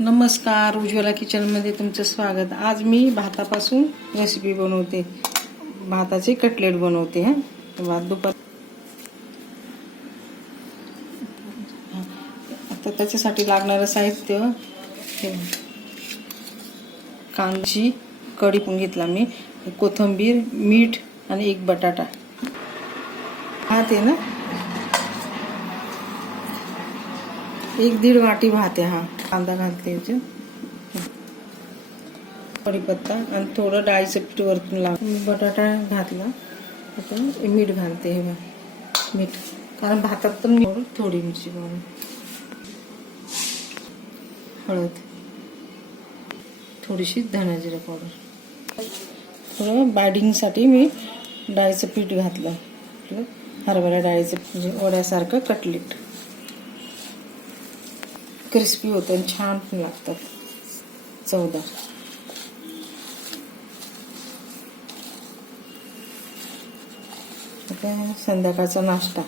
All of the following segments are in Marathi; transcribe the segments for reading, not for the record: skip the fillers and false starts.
नमस्कार, उज्ज्वला किचनमध्ये तुमचं स्वागत। आज मी भातापासून रेसिपी बनवते, भाताचे कटलेट बनवते। भात दुपार आता त्याच्यासाठी लागणारं साहित्य कांद्याची कढी पण घेतला मी, कोथिंबीर, मीठ आणि एक बटाटा। भात आहे ना, 1-1.5 वाटी भात आहे। हा कांदा घालते, कढीपत्ता आणि थोडं डाळीचं पीठ वरतून लावून बटाटा घातला। आता मीठ घालते, हे मीठ, कारण भातात पण थोडी मिरची पावडर, हळद, थोडीशी धना जिरा पावडर, थोडं बाइंडिंगसाठी मी डाळीचं पीठ घातलं, हरभरा डाळीचं, म्हणजे वड्यासारखं कटलेट क्रिस्पी होतं आणि छान पण लागतात, चवदार। आता संध्याकाळचा नाश्ता।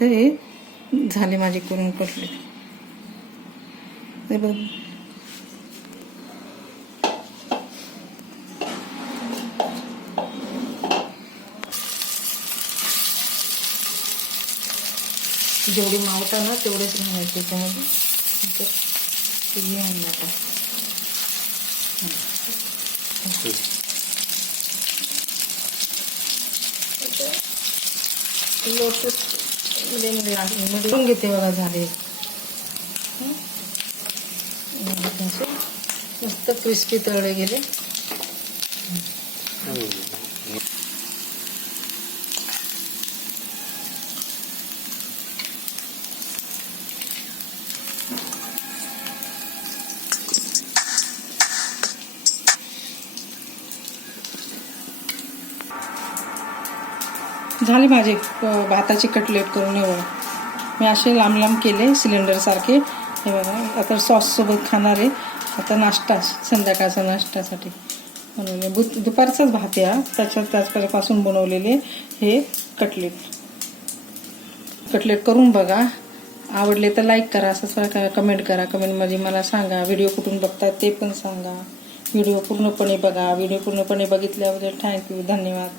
तर हे झाले माझे करून कटलेट। ते बघ, जेवढी मावता ना तेवढेच घालायचे त्यामध्ये, नंतर ते घेऊन टाका। लोटस मिडियम घेते बघा, झाले मस्त क्रिस्पी तळले गेले। झाले माझे भाताचे कटलेट करून। हे बघा, मी असे लांब लांब केले सिलेंडर सारखे। हे बघा, आता सॉस सोबत खाणार आहे। आता नाश्ता, संध्याकाळचा नाश्त्यासाठी बनवले, दुपारचाच भात आहे त्याच्यापासून बनवलेले हे कटलेट करून बघा। आवडले तर लाईक करा, सबस्क्राईब, कमेंट करा। कमेंटमध्ये मला सांगा व्हिडिओ कुठून बघतात ते पण सांगा। व्हिडिओ पूर्णपणे बघा। व्हिडिओ पूर्णपणे बघितल्याबद्दल थँक्यू, धन्यवाद।